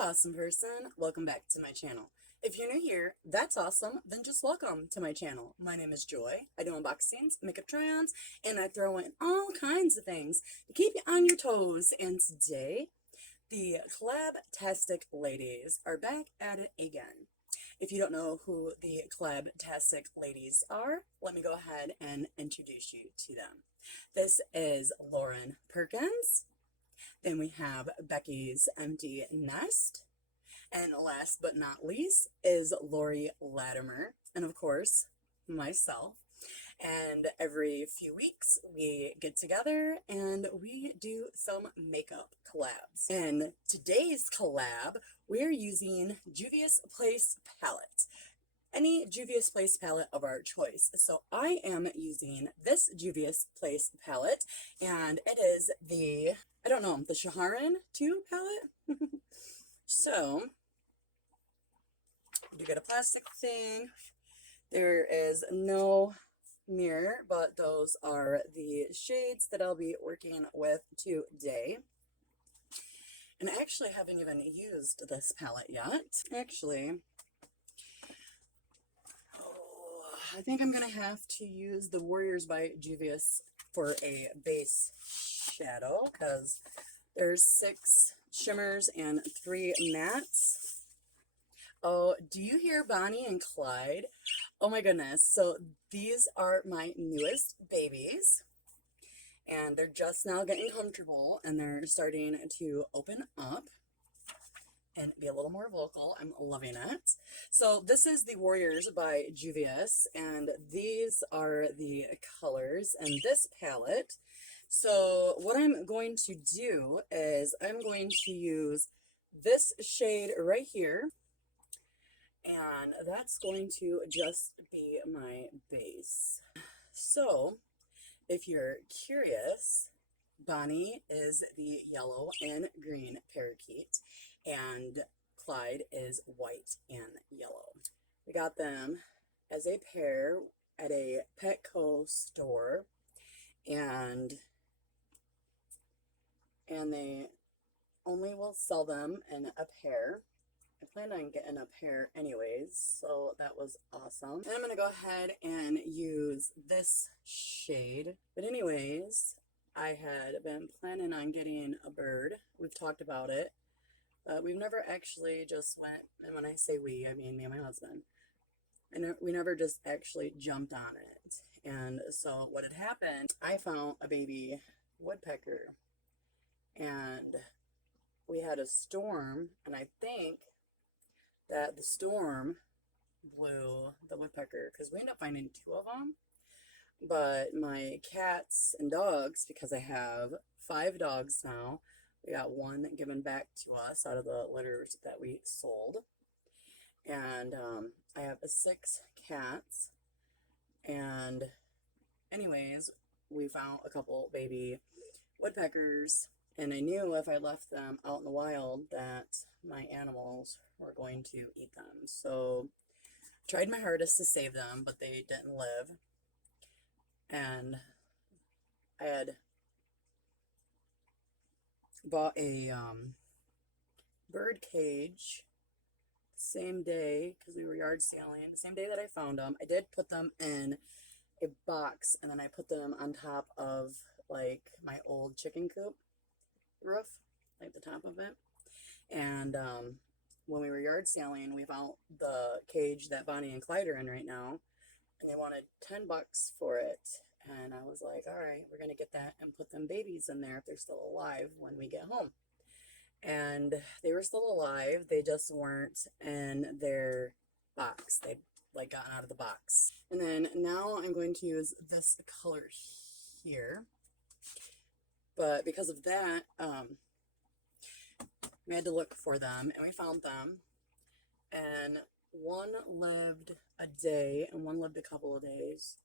awesome person, welcome back to my channel. If you're new here, that's awesome, then just welcome to my channel. My name is Joy. I do unboxings, makeup try-ons, and I throw in all kinds of things to keep you on your toes. And today, the Collab Tastic Ladies are back at it again. If you don't know who the Collab Tastic Ladies are, let me go ahead and introduce you to them. This is Lauren Perkins. Then we have Becky's Empty Nest. And last but not least is Lori Latimer. And of course, myself. And every few weeks we get together and we do some makeup collabs. In today's collab, we're using Juvia's Place palette. Any Juvia's Place palette of our choice. So I am using this Juvia's Place palette, and it is the, the Shaharan 2 palette. So, you get a plastic thing. There is no mirror, but those are the shades that I'll be working with today. And I actually haven't even used this palette yet. Actually, I think I'm going to have to use the Warriors by Juvia's for a base shadow because there's 6 shimmers and 3 mattes. Oh, do you hear Bonnie and Clyde? Oh my goodness. So these are my newest babies and they're just now getting comfortable and they're starting to open up and be a little more vocal. I'm loving it. So this is the Warriors by Juvia's, and these are the colors in this palette. So what I'm going to do is I'm going to use this shade right here, and that's going to just be my base. So if you're curious, Bonnie is the yellow and green parakeet, and Clyde is white and yellow. We got them as a pair at a Petco store, and they only will sell them in a pair. I planned on getting a pair anyways, so that was awesome. And I'm going to go ahead and use this shade. But anyways, I had been planning on getting a bird. We've talked about it. We've never actually just went, and when I say we, I mean me and my husband. And we never just actually jumped on it. And so what had happened, I found a baby woodpecker. And we had a storm, and I think that the storm blew the woodpecker because we ended up finding 2 of them. But my cats and dogs, because I have 5 dogs now, we got 1 given back to us out of the litters that we sold. And I have 6 cats. And anyways, we found a couple baby woodpeckers. And I knew if I left them out in the wild that my animals were going to eat them. So I tried my hardest to save them, but they didn't live. And I had bought a bird cage the same day because we were yard sailing. The same day that I found them, I did put them in a box, and then I put them on top of like my old chicken coop roof, like the top of it. And when we were yard sailing, we found the cage that Bonnie and Clyde are in right now, and they wanted $10 for it. And I was like, all right, we're going to get that and put them babies in there if they're still alive when we get home. And they were still alive. They just weren't in their box. They'd like gotten out of the box. And then now I'm going to use this color here. But because of that, we had to look for them, and we found them. And one lived a day, and one lived a couple of days.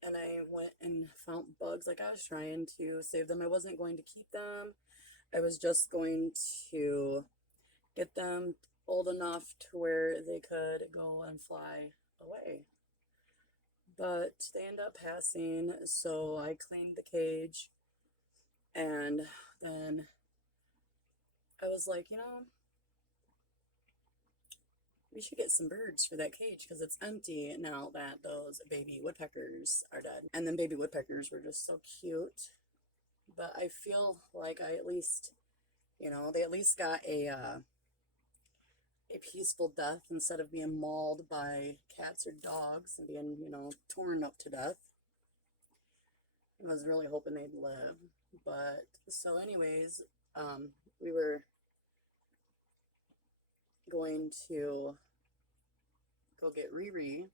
And I went and found bugs. Like, I was trying to save them. I wasn't going to keep them. I was just going to get them old enough to where they could go and fly away. But they ended up passing, so I cleaned the cage, and then I was like, we should get some birds for that cage because it's empty now that those baby woodpeckers are dead. And then baby woodpeckers were just so cute. But I feel like I at least, they at least got a peaceful death instead of being mauled by cats or dogs and being, torn up to death. I was really hoping they'd live. But so anyways, we were going to go get Riri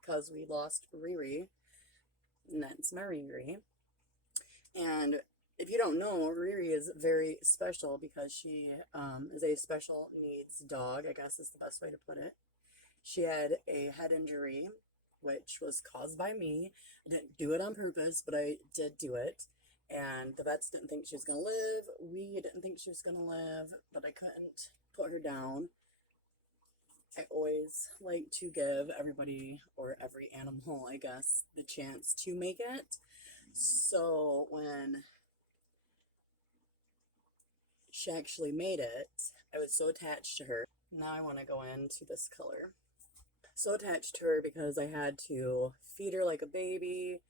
because we lost Riri, and that's my Riri. And if you don't know, Riri is very special because she is a special needs dog, I guess is the best way to put it. She had a head injury, which was caused by me. I didn't do it on purpose, but I did do it. And the vets didn't think she was going to live. We didn't think she was going to live, but I couldn't put her down. I always like to give everybody, or every animal, I guess, the chance to make it. So when she actually made it, I was so attached to her. Now I want to go into this color. So attached to her because I had to feed her like a baby.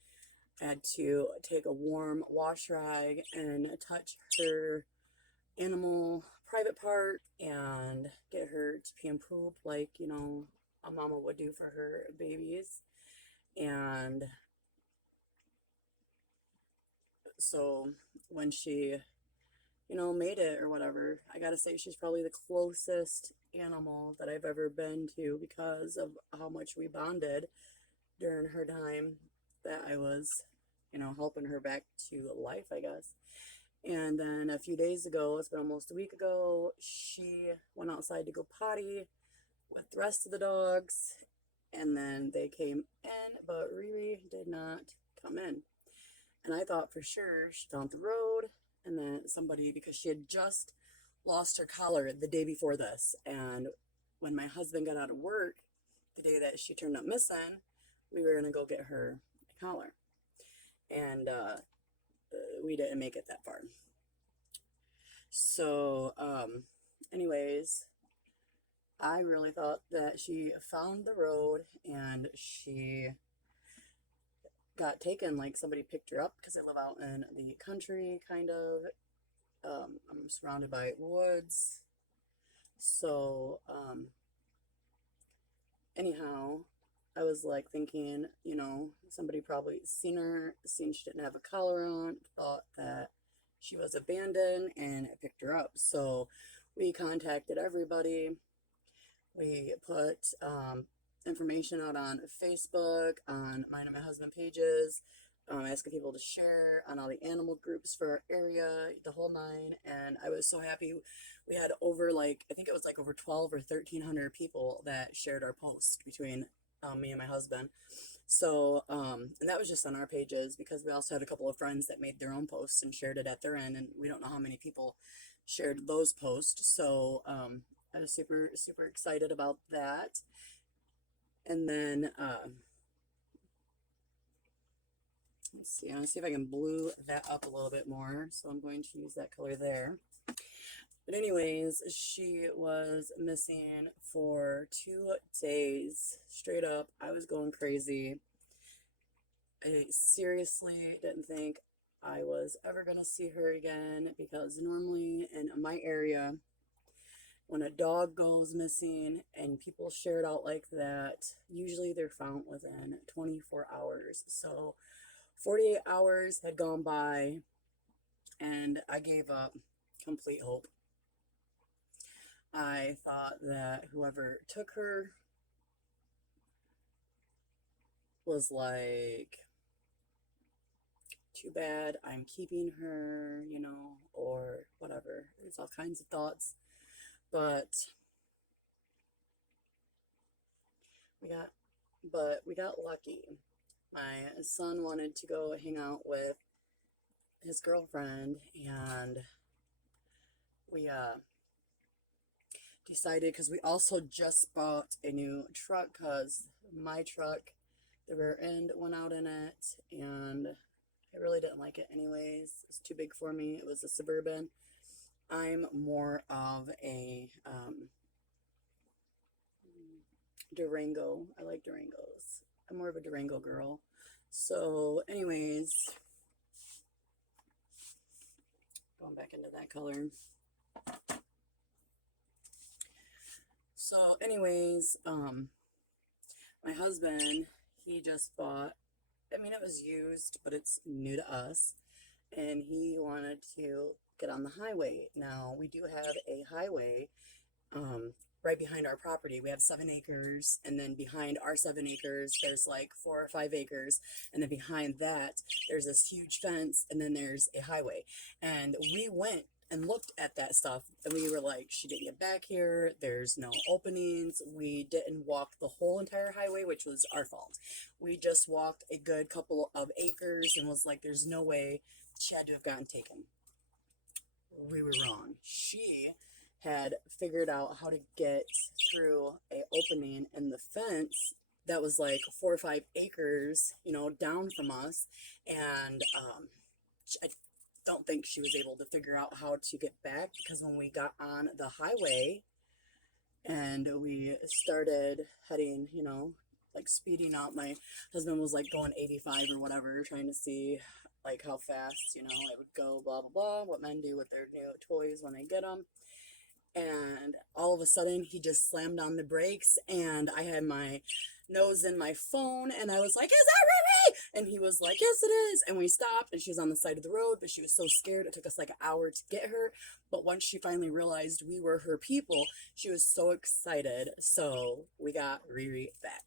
I had to take a warm wash rag and touch her animal private part and get her to pee and poop like, a mama would do for her babies. And so when she, made it or whatever, I gotta say she's probably the closest animal that I've ever been to because of how much we bonded during her time that I was, helping her back to life, I guess. And then a few days ago, it's been almost a week ago, she went outside to go potty with the rest of the dogs, and then they came in, but Riri did not come in. And I thought for sure she found the road, and then somebody, because she had just lost her collar the day before this, and when my husband got out of work, the day that she turned up missing, we were going to go get her a collar. And we didn't make it that far. So, anyways, I really thought that she found the road and she got taken, like somebody picked her up because I live out in the country, kind of. I'm surrounded by woods. So, anyhow, I was like thinking, somebody probably seen her, seen she didn't have a collar on, thought that she was abandoned and picked her up. So we contacted everybody. We put information out on Facebook, on mine and my husband pages, asking people to share on all the animal groups for our area, the whole nine. And I was so happy. We had over I think it was like over 12 or 1,300 people that shared our post between me and my husband. So, and that was just on our pages because we also had a couple of friends that made their own posts and shared it at their end. And we don't know how many people shared those posts. So, I was super, super excited about that. And then, let's see, I want to see if I can blue that up a little bit more. So I'm going to use that color there. But anyways, she was missing for 2 days straight up. I was going crazy. I seriously didn't think I was ever going to see her again because normally in my area, when a dog goes missing and people share it out like that, usually they're found within 24 hours. So 48 hours had gone by and I gave up complete hope. I thought that whoever took her was like, too bad, I'm keeping her, or whatever. There's all kinds of thoughts. But we got lucky. My son wanted to go hang out with his girlfriend, and we decided, because we also just bought a new truck, because my truck, the rear end went out in it, and I really didn't like it anyways. It's too big for me. It was a Suburban. I'm more of a Durango. I like Durangos. I'm more of a Durango girl. So anyways, going back into that color. So anyways, my husband, he just bought, I mean, it was used, but it's new to us, and he wanted to get on the highway. Now, we do have a highway right behind our property. We have 7 acres, and then behind our 7 acres, there's like 4 or 5 acres, and then behind that, there's this huge fence, and then there's a highway. And we went and looked at that stuff, and we were like, she didn't get back here, there's no openings. We didn't walk the whole entire highway, which was our fault. We just walked a good couple of acres and was like, there's no way she had to have gotten taken. We were wrong. She had figured out how to get through a opening in the fence that was like 4 or 5 acres, you know, down from us. And I don't think she was able to figure out how to get back, because when we got on the highway and we started heading, you know, like speeding up, my husband was like going 85 or whatever, trying to see like how fast, you know, it would go, blah, blah, blah, what men do with their new toys when they get them. And all of a sudden he just slammed on the brakes, and I had my nose in my phone, and I was like, is that Riri? And he was like, yes it is. And we stopped, and she was on the side of the road, but she was so scared it took us like an hour to get her. But once she finally realized we were her people, she was so excited. So we got Riri back.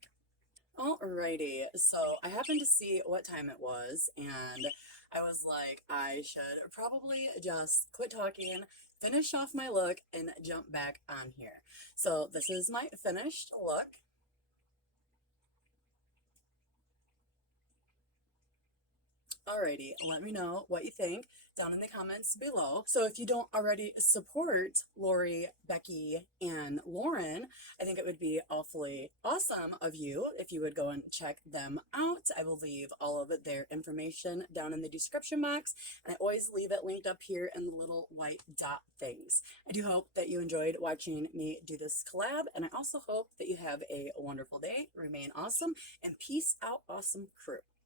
Alrighty, so I happened to see what time it was, and I was like, I should probably just quit talking, finish off my look, and jump back on here. So this is my finished look. Alrighty, let me know what you think down in the comments below. So if you don't already support Lori, Becky, and Lauren, I think it would be awfully awesome of you if you would go and check them out. I will leave all of their information down in the description box, and I always leave it linked up here in the little white dot things. I do hope that you enjoyed watching me do this collab, and I also hope that you have a wonderful day, remain awesome, and peace out, awesome crew.